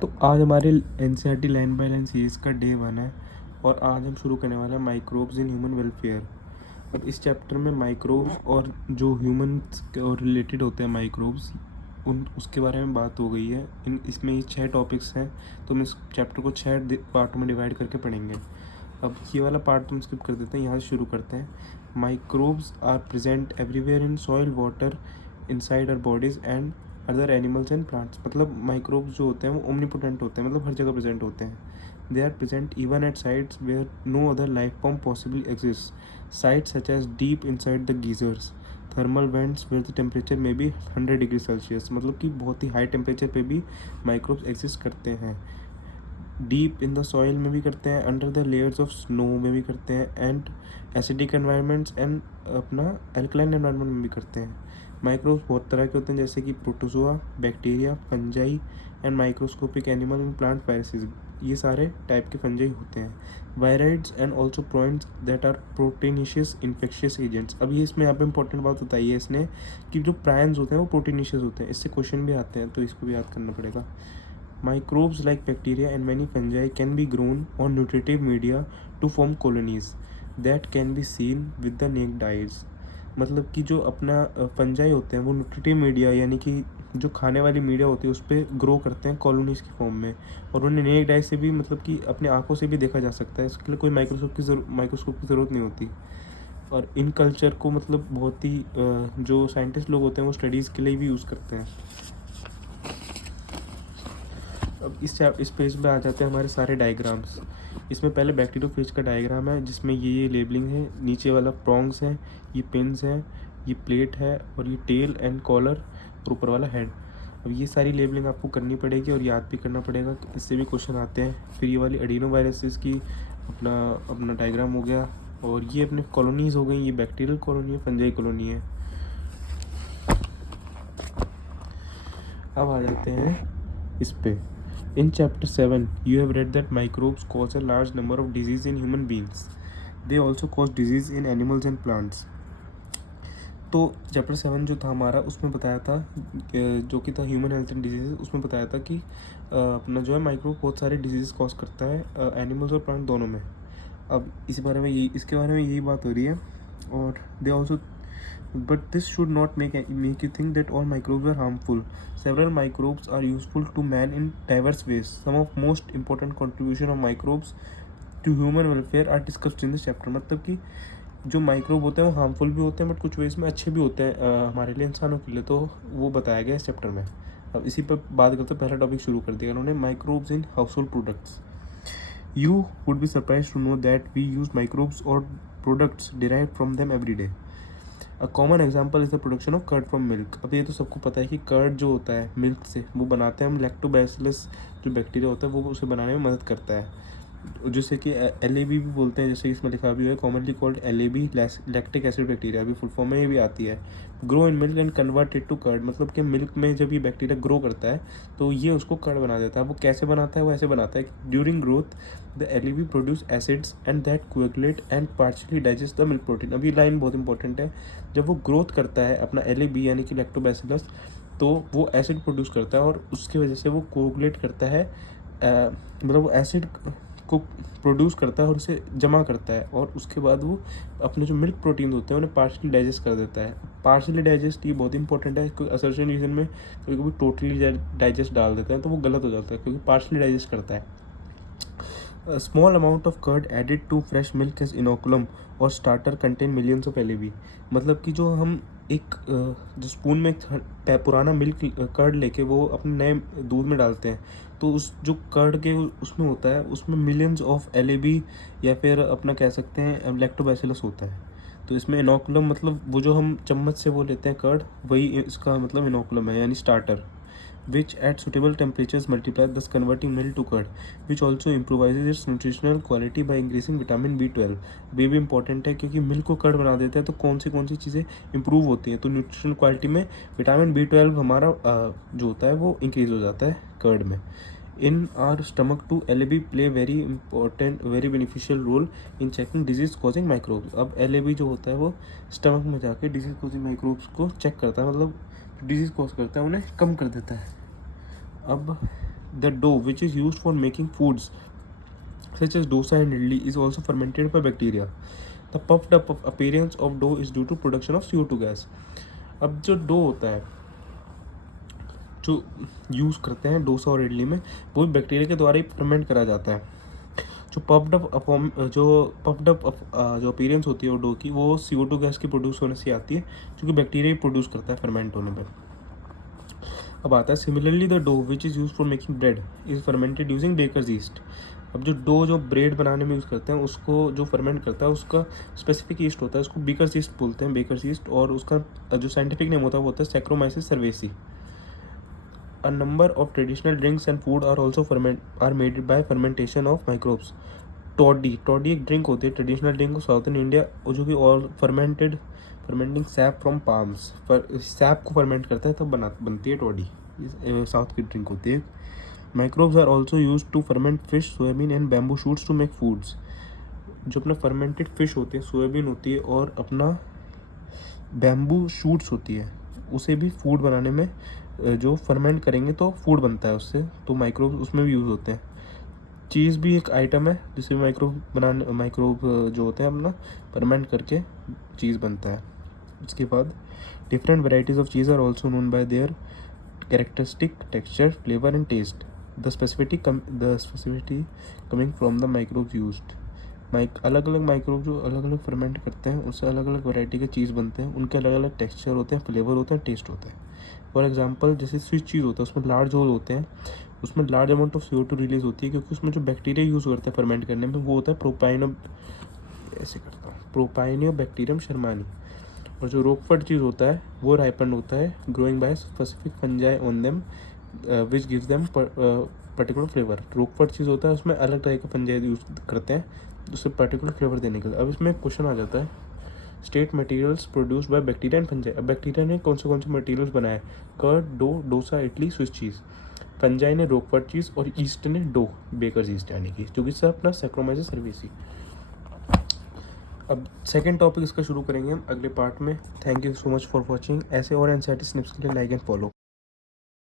तो आज हमारे NCERT line by line series का डे 1 है और आज हम शुरू करने वाले हैं माइक्रोब्स इन ह्यूमन वेलफेयर। अब इस चैप्टर में माइक्रोब्स और जो ह्यूमंस और रिलेटेड होते हैं माइक्रोब्स उन उसके बारे में बात हो गई है। इसमें ये 6 टॉपिक्स हैं, तो हम इस चैप्टर को 6 पार्टों में डिवाइड करके पढ़ेंगे। अब ये वाला पार्ट हम स्किप कर देते हैं, यहाँ से शुरू करते हैं। Microbes are present everywhere in soil, water, inside our bodies and other animals and plants. मतलब माइक्रोब्स जो होते हैं वो ओमनीपोटेंट होते हैं, मतलब हर जगह प्रेजेंट होते हैं। They are present even at sites where no other life form possibly exist, sites such as deep inside the geysers, thermal vents where the temperature में भी 100 डिग्री सेल्सियस। मतलब कि बहुत ही हाई टेम्परेचर पे भी माइक्रोब्स एग्जिस्ट करते हैं। Deep in the soil में भी करते हैं, under the layers of snow में भी करते हैं, एंड एसिडिक एनवायरनमेंट्स एंड अपना एल्कलाइन एनवायरनमेंट में भी करते हैं। माइक्रोब्स बहुत तरह के होते हैं, जैसे कि protozoa, bacteria, fungi and microscopic animal and plant viruses. ये सारे टाइप के फंजाई होते हैं। Viroids and also prions that are proteinaceous infectious agents. अब ये इसमें यहाँ पे इंपॉर्टेंट बात बताई है इसने कि जो प्रायंस होते हैं वो प्रोटीनिशियस होते हैं। इससे क्वेश्चन भी आते हैं, तो इसको भी याद करना पड़ेगा। Microbes like bacteria and many fungi can be grown on nutritive media to form colonies that can be seen with the naked eyes। मतलब कि जो अपना फंजाई होते हैं वो न्यूट्रिटिव मीडिया यानी कि जो खाने वाली मीडिया होती है उस पर ग्रो करते हैं कॉलोनीज की फॉर्म में, और उन्हें नेक्ड आई से भी मतलब कि अपनी आंखों से भी देखा जा सकता है। इसके लिए कोई माइक्रोस्कोप की ज़रूरत नहीं होती। और इन कल्चर को मतलब बहुत ही जो साइंटिस्ट लोग होते हैं वो स्टडीज़ के लिए भी यूज़ करते हैं। अब इस पेज पे आ जाते हैं हमारे सारे डायग्राम्स। इसमें पहले बैक्टीरियोफेज का डायग्राम है जिसमें ये लेबलिंग है। नीचे वाला प्रॉन्ग्स है, ये पिन्स है, ये प्लेट है, और ये टेल एंड कॉलर, और ऊपर वाला हेड। अब ये सारी लेबलिंग आपको करनी पड़ेगी और याद भी करना पड़ेगा, इससे भी क्वेश्चन आते हैं। फिर ये वाली एडिनो वायरसेस की अपना अपना डायग्राम हो गया, और ये अपने कॉलोनीज़ हो गई। ये बैक्टीरियल कॉलोनी है, फंजाई कॉलोनी है। अब आ जाते हैं इस पे। In chapter 7, you have read that microbes cause a large number of disease in human beings. They also cause disease in animals and plants. तो चैप्टर 7 जो था हमारा उसमें बताया था जो कि था ह्यूमन हेल्थ एंड डिजीज़, उसमें बताया था कि अपना जो है माइक्रोब बहुत सारे डिजीज़ कॉज करता है एनिमल्स और प्लांट दोनों में। अब इसके बारे में यही बात हो रही है। और they also but this should not make you think that all microbes are harmful. Several microbes are useful to man in diverse ways. Some of most important contribution of microbes to human welfare are discussed in this chapter। मतलब कि जो microbe होते हैं वो harmful भी होते हैं but कुछ वेज में अच्छे भी होते हैं हमारे लिए, इंसानों के लिए, तो वो बताया गया इस चैप्टर में। अब इसी पर बात करते हैं। पहला टॉपिक शुरू कर दिया उन्होंने, microbes in house hold products. You would be surprised to know that we use microbes or products derived from them every day. A common example is the production of curd from milk। अब ये तो सबको पता है कि curd जो होता है मिल्क से वो बनाते हैं हम। लैक्टोबैसिलस जो बैक्टीरिया होता है वो उसे बनाने में मदद करता है, जिसे कि LAB भी बोलते हैं, जैसे इसमें लिखा भी है, commonly called LAB, lactic acid bacteria. अभी फुल फॉर्म में ये भी आती है। Grow in milk and converted to curd. मतलब कि मिल्क में जब ये बैक्टीरिया ग्रो करता है तो ये उसको कर्ड बना देता है। वो कैसे बनाता है? वो ऐसे बनाता है कि during growth the LAB produce acids and that coagulate and partially digest the milk protein. अब ये लाइन बहुत इंपॉर्टेंट है। जब वो ग्रोथ करता है अपना LAB यानी कि लैक्टोबैसिलस, तो वो एसिड प्रोड्यूस करता है और उसकी वजह से वो कोएगुलेट करता है, मतलब वो एसिड को प्रोड्यूस करता है और उसे जमा करता है, और उसके बाद वो अपने जो मिल्क प्रोटीन होते हैं उन्हें पार्शली डाइजेस्ट कर देता है। पार्शली डाइजेस्ट ये बहुत इंपॉर्टेंट है। कोई असर्शन रीजन में कभी कभी टोटली डाइजेस्ट डाल देते हैं तो वो गलत हो जाता है, क्योंकि पार्शली डाइजेस्ट करता है। Small amount of curd added to fresh milk as inoculum और starter contain millions of LAB। मतलब कि जो हम एक जो स्पून में पुराना मिल्क कर्ड लेके वो अपने नए दूध में डालते हैं, तो उस जो कर्ड के उसमें होता है उसमें मिलियंस ऑफ LAB या फिर अपना कह सकते हैं लैक्टोबैसिलस होता है। तो इसमें इनोकुलम मतलब वो जो हम चम्मच से वो लेते हैं कर्ड, वही इसका मतलब इनोकुलम है यानी starter. which at suitable temperatures multiply, thus converting milk to curd, which also improvises its nutritional quality by increasing vitamin B12। ये भी इंपॉर्टेंट है क्योंकि मिल्क को कर्ड बना देता है तो कौन सी चीज़ें इंप्रूव होती हैं, तो न्यूट्रिशनल क्वालिटी में विटामिन B12 हमारा जो होता है वो इंक्रीज हो जाता है कर्ड में। In our stomach to LAB play very important very beneficial role in checking disease causing microbes. अब LAB जो होता है वो स्टमक में जाके डिजीज कॉजिंग माइक्रोब्स को चेक करता है, मतलब डिजीज़ कॉज करता है उन्हें कम कर देता है। अब The dough which is used for making foods such as dosa and idli is also fermented by bacteria. The puffed up appearance of dough is due to production of CO2 gas. अब जो dough होता है जो use करते हैं डोसा और इडली में, वो भी बैक्टीरिया के द्वारा ही फर्मेंट करा जाता है. जो पफ्ड अप जो अपीयरेंस होती है वो डो की, वो CO2 गैस की प्रोड्यूस होने से आती है, जो कि बैक्टीरिया ही प्रोड्यूस करता है फर्मेंट होने पर. अब आता है similarly the dough which is use for making bread is fermented using baker's yeast. अब जो डो जो ब्रेड बनाने में यूज़ करते हैं उसको जो फर्मेंट करता है उसका स्पेसिफिक ईस्ट होता है, उसको बेकर्स ईस्ट बोलते हैं, बेकर्स ईस्ट. और उसका जो साइंटिफिक नेम होता है वो होता है saccharomyces सर्वेसी. A number of traditional drinks and food are also made by fermentation of microbes. Toddy एक ड्रिंक होती है, traditional drink south in India, जो कि और fermenting SAP from palms. SAP को फर्मेंट करता है तब बनती है टॉडी. साउथ की ड्रिंक होती है. Microbes are also use to ferment fish, soybean and bamboo shoots to make foods. जो अपना फर्मेंटेड फिश होते हैं, सोयाबीन होती है और अपना बैम्बू शूट्स होती है, उसे भी फूड बनाने में जो फर्मेंट करेंगे तो फूड बनता है उससे, तो माइक्रोब उसमें भी यूज़ होते हैं. चीज़ भी एक आइटम है जिससे माइक्रोब जो होते हैं अपना फर्मेंट करके चीज़ बनता है. उसके बाद different varieties of cheese are also known by their characteristic texture, flavour and taste. The specificity coming from the microbes used. अलग अलग माइक्रोब जो अलग अलग फर्मेंट करते हैं उससे अलग अलग वैरायटी के चीज़ बनते हैं. उनके अलग अलग टेक्सचर होते हैं, फ्लेवर होते हैं, टेस्ट होता है. फॉर एग्जांपल जैसे स्विच चीज़ होता है उसमें लार्ज होल होते हैं, उसमें large amount of CO2 release होती है, क्योंकि उसमें जो बैक्टीरिया यूज़ करते हैं फर्मेंट करने में वो होता है प्रोपाइनियोबैक्टीरियम शर्मानी. और जो रोकफर्ट चीज़ होता है वो राइपन होता है, growing by specific fungi on them which gives them particular flavour. Roquefort cheese होता है उसमें अलग तरह के फंजाई यूज़ करते हैं उससे पर्टिकुलर फ्लेवर देने के लिए. अब इसमें क्वेश्चन आ जाता है, state materials produce by bacteria and fungi. अब बैक्टीरिया ने कौन से मटेरियल्स बनाए? Curd, dough, dosa, idli, Swiss cheese. Fungi ने रोकफर्ट चीज़ और ईस्ट ने डो, बेकर्स ईस्ट यानी कि, जो कि सब अपना सैक्रोमाइसिस सर्वेसी. अब सेकंड टॉपिक इसका शुरू करेंगे हम अगले पार्ट में. Thank you so much for watching. ऐसे और एनसीईआरटी स्निप्स के लिए लाइक एंड फॉलो.